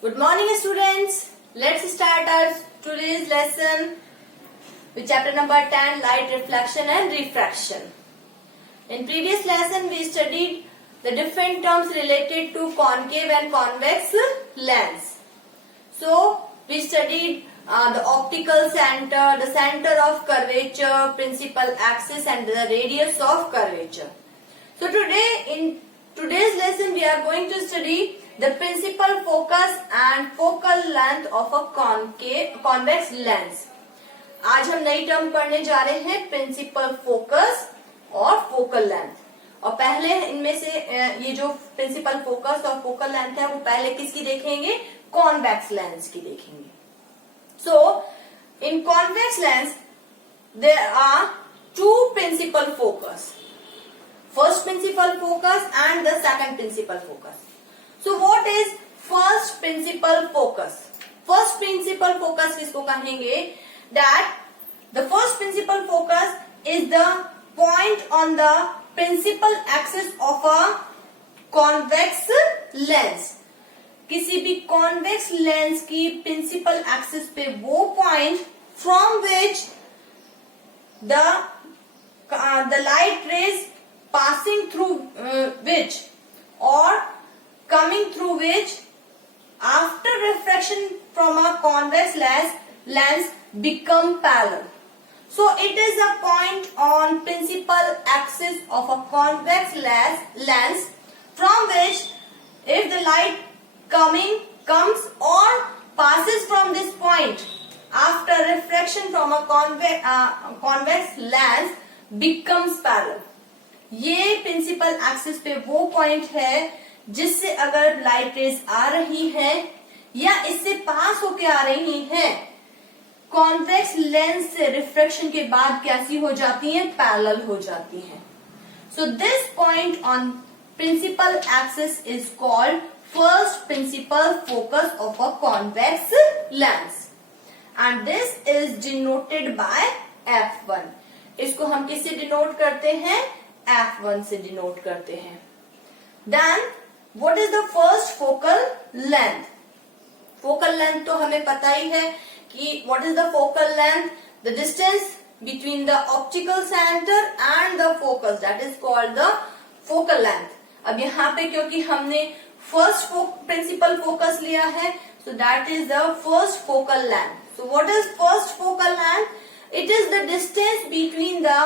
Good morning, students. Let's start our today's lesson with chapter number 10, light reflection and refraction. In previous lesson, we studied the different terms related to concave and convex lens. So, we studied the optical center, the center of curvature, principal axis and the radius of curvature. So, today in today's lesson, we are going to study the principal focus and focal length of a convex lens. आज हम नई term पढ़ने जा रहे हैं principal focus और focal length. और पहले इनमें से ये जो प्रिंसिपल फोकस और फोकल लेंथ है वो पहले किसकी देखेंगे? कॉन्वेक्स लेंस की देखेंगे। So in convex lens there are two principal focus, first principal focus and the second principal focus. So what is first principal focus? First principal focus किसको कहेंगे? That the first principal focus is the point on the principal axis of a convex lens. किसी भी convex lens की principal axis पे वो point from which the light rays passing through which or coming through which after refraction from a convex lens become parallel. So it is a point on principal axis of a convex lens from which if the light comes or passes from this point after refraction from a convex lens becomes parallel. ये principal axis पे वो point है जिससे अगर light rays आ रही है या इससे पास होके आ रही है, कॉन्वेक्स लेंस से रिफ्रैक्शन के बाद कैसी हो जाती हैं? पैरेलल हो जाती हैं। So this point on principal axis is called first principal focus of a convex lens and this is denoted by F1। इसको हम किससे डिनोट करते हैं? F1 से डिनोट करते हैं। Then what is the first focal length? Focal length तो हमें पता ही है कि what is the focal length? The distance between the optical center and the focus, that is called the focal length. अब यहाँ पे क्योंकि हमने first principal focus लिया है, so that is the first focal length. So what is first focal length? It is the distance between the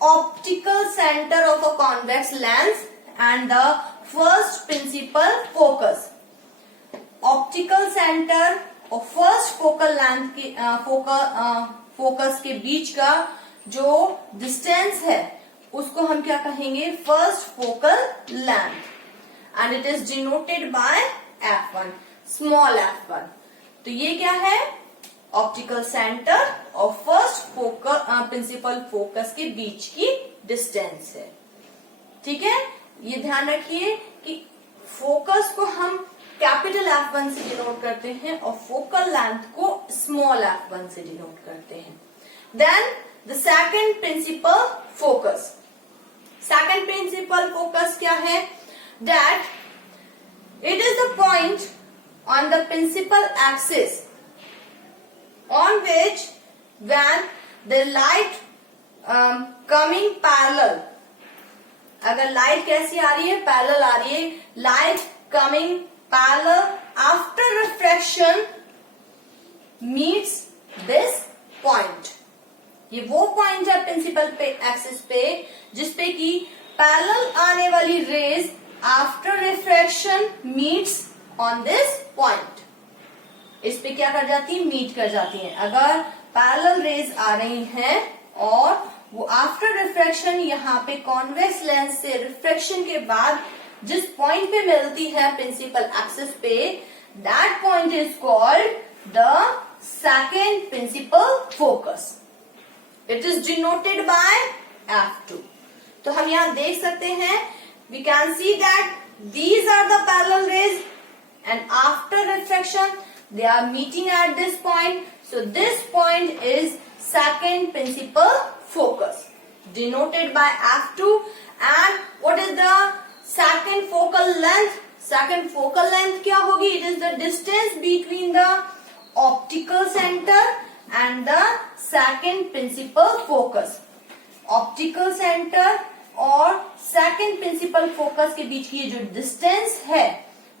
optical center of a convex lens and the first principal focus. Optical centre और first focal length की focus के बीच का जो distance है उसको हम क्या कहेंगे? First focal length and it is denoted by F1, small f1। तो ये क्या है? ऑप्टिकल सेंटर और फर्स्ट फोकल प्रिंसिपल फोकस के बीच की डिस्टेंस है। ठीक है, ये ध्यान रखिए कि फोकस को हम कैपिटल F1 से डिनोट करते हैं और फोकल लेंथ को स्मॉल f1 से डिनोट करते हैं। Then the second principal focus. Second principal focus क्या है? That it is the point on the principal axis on which when the light coming parallel, अगर लाइट कैसी आ रही है? पैरेलल आ रही है। Light coming parallel after refraction meets this point. ये वो पॉइंट है प्रिंसिपल पे एक्सिस पे जिसपे कि पैरेलल आने वाली raise after refraction meets on this point. इस पे क्या कर जाती है? मीट कर जाती है। अगर पैरेलल रेज आ रही हैं और वो आफ्टर रिफ्रैक्शन यहाँ पे कॉन्वेक्स लेंस से रिफ्रैक्शन के बाद जिस पॉइंट पे मिलती है प्रिंसिपल एक्सिस पे, that point is called the second principal focus. It is denoted by F2। तो हम यहाँ देख सकते हैं, we can see that these are the parallel rays and after refraction they are meeting at this point. So this point is second principal focus denoted by F2. And what is the second focal length? Second focal length क्या होगी? होगी, it is the distance between the optical centre and the second principal focus. Optical centre और second principal focus के बीच की जो distance है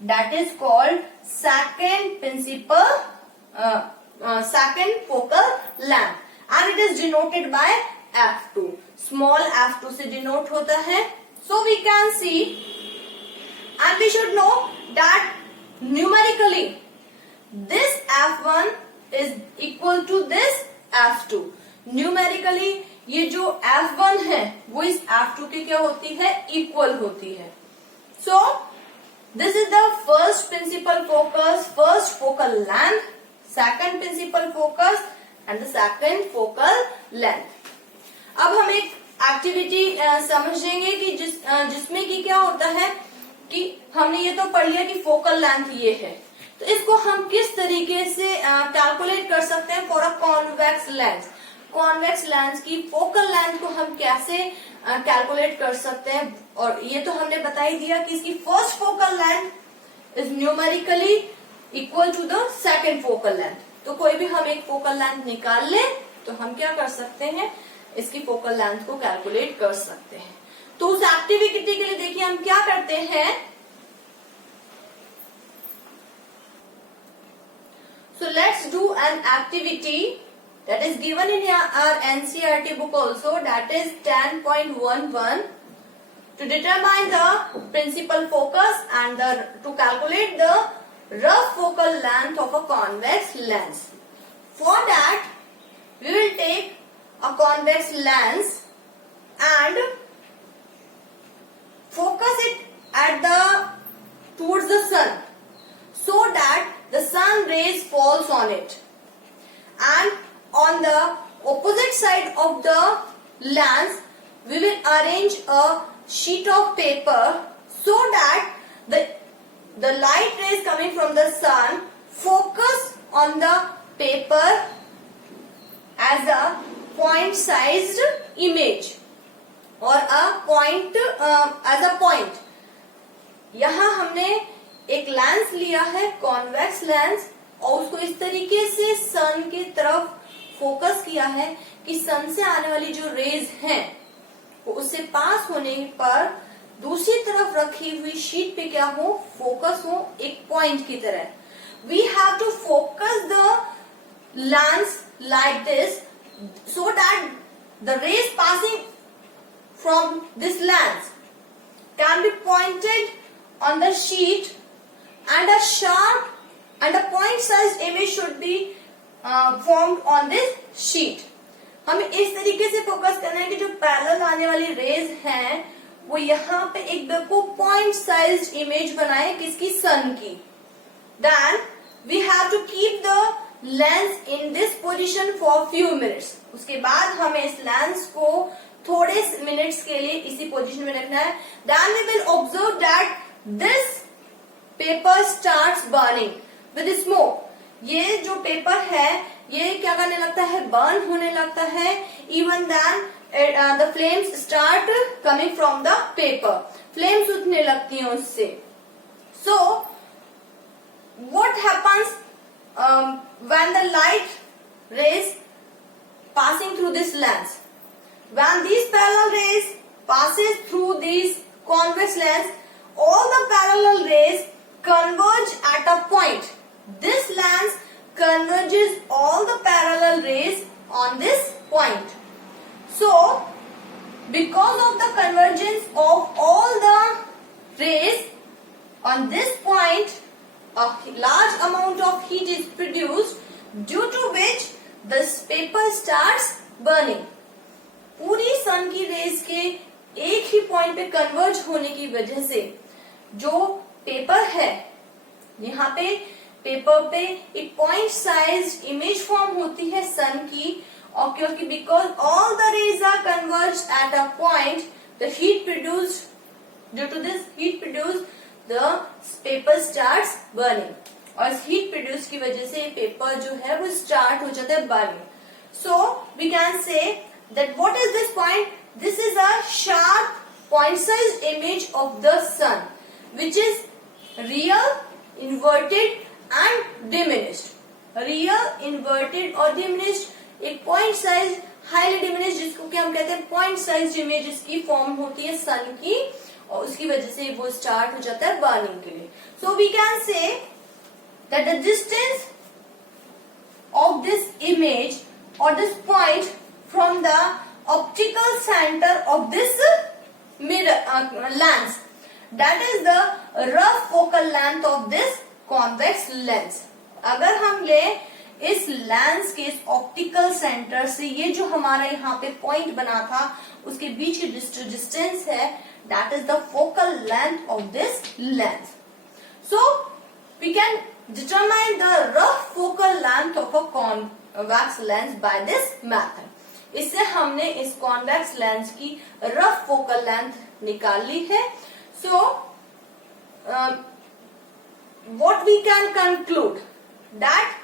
that is called second principal second focal length and it is denoted by f2। Small f2 से denote होता है। So we can see and we should know that numerically this f1 is equal to this f2। Numerically ये जो f1 है वो इस f2 के क्या होती है, इक्वल होती है। So this is the first principal focus, first focal length, second principal focus and the second focal length. अब हम एक एक्टिविटी समझेंगे कि जिसमें कि क्या होता है कि हमने ये तो पढ़ लिया कि फोकल लेंथ ये है, तो इसको हम किस तरीके से कैलकुलेट कर सकते हैं for a convex lens. Convex lens की फोकल लेंथ को हम कैसे कैलकुलेट कर सकते हैं, और ये तो हमने बता ही दिया कि इसकी first focal length is numerically equal to the second focal length. तो कोई भी हम एक फोकल लेंथ निकाल ले तो हम क्या कर सकते हैं, इसकी फोकल लेंथ को कैलकुलेट कर सकते हैं। तो उस एक्टिविटी के लिए देखिए हम क्या करते हैं। So let's do an activity that is given in our NCERT book also, that is 10.11 to determine the principal focus and to calculate the rough focal length of a convex lens. For that we will take a convex lens and focus it at towards the sun so that the sun rays falls on it, and on the opposite side of the lens we will arrange a sheet of paper so that the light rays coming from the sun focus on the paper as a point sized image or a point as a point। यहां हमने एक lens लिया है convex lens और उसको इस तरीके से सन की तरफ फोकस किया है कि सन से आने वाली जो रेज हैं वो उससे पास होने पर दूसरी तरफ रखी हुई शीट पे क्या हो, फोकस हो एक पॉइंट की तरह। We have to focus the lens like this so that the rays passing from this lens can be pointed on the sheet and a sharp and a point-sized image should be formed on this sheet। हमें इस तरीके से focus करना है कि जो parallel आने वाली रेज हैं वो यहाँ पे एक बिल्कुल पॉइंट साइज्ड इमेज बनाए किसकी, सन की। Then we have to keep the lens in this position for few minutes। उसके बाद हमें इस लेंस को थोड़े मिनट्स के लिए इसी पोजीशन में रखना है। Then we will observe that this paper starts burning with smoke। ये जो पेपर है ये क्या करने लगता है, बर्न होने लगता है। Even then the flames start coming from the paper। Flames उठने लगती हैं उससे। So what happens when the light rays passing through this lens? When these parallel rays passes through these convex lens, all the parallel rays converge at a point। This lens converges all the parallel rays on this point। So because of the convergence of all the rays on this point, a large amount of heat is produced due to which the paper starts burning। पूरी सन की raise के एक ही point पे converge होने की वजह से जो पेपर है यहाँ पे पेपर पे एक पॉइंट साइज इमेज फॉर्म होती है सन की, और क्योंकि because all the rays are converge at a point the heat produced due to this heat produced the paper starts burning. और इस हीट प्रोड्यूस की वजह से पेपर जो है वो स्टार्ट हो जाता है burning. So we can say that what is this point, this is a sharp point size image of the sun which is real inverted and diminished. Real, inverted और diminished एक point size, highly diminished जिसको कि हम कहते हैं point sized images की form होती है sun की, और उसकी वजह से वो start हो जाता है burning के लिए. So we can say that the distance of this image or this point from the optical center of this mirror lens, that is the rough focal length of this convex lens. अगर हम ले इस lens के इस optical centre से ये जो हमारा यहाँ पे पॉइंट बना था उसके बीच की डिस्टेंस है, that is the focal length of this lens. So we can determine the rough focal length of a convex lens by this method. इससे हमने इस convex lens की rough focal length निकाल ली है. So what we can conclude that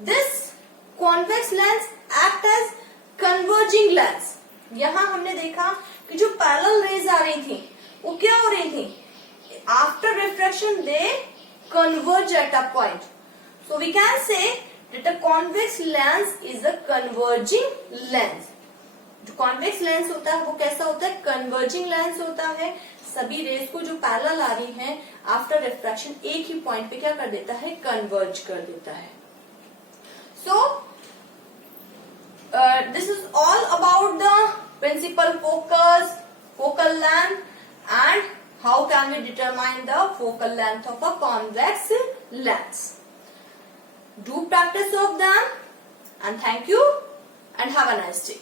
this convex lens act as converging lens. यहाँ हमने देखा कि जो पैरेलल रेज आ रही थी वो क्या हो रही थी, after refraction they converge at a point. So we can say that a convex lens is a converging lens. जो convex lens होता है वो कैसा होता है, converging lens होता है. सभी रेज को जो पैरेलल आ रही हैं आफ्टर रिफ्रैक्शन एक ही पॉइंट पे क्या कर देता है, कन्वर्ज कर देता है. So this is all about the principal focus, focal length, and how can we determine the focal length of a convex lens. Do practice of them, and thank you and have a nice day.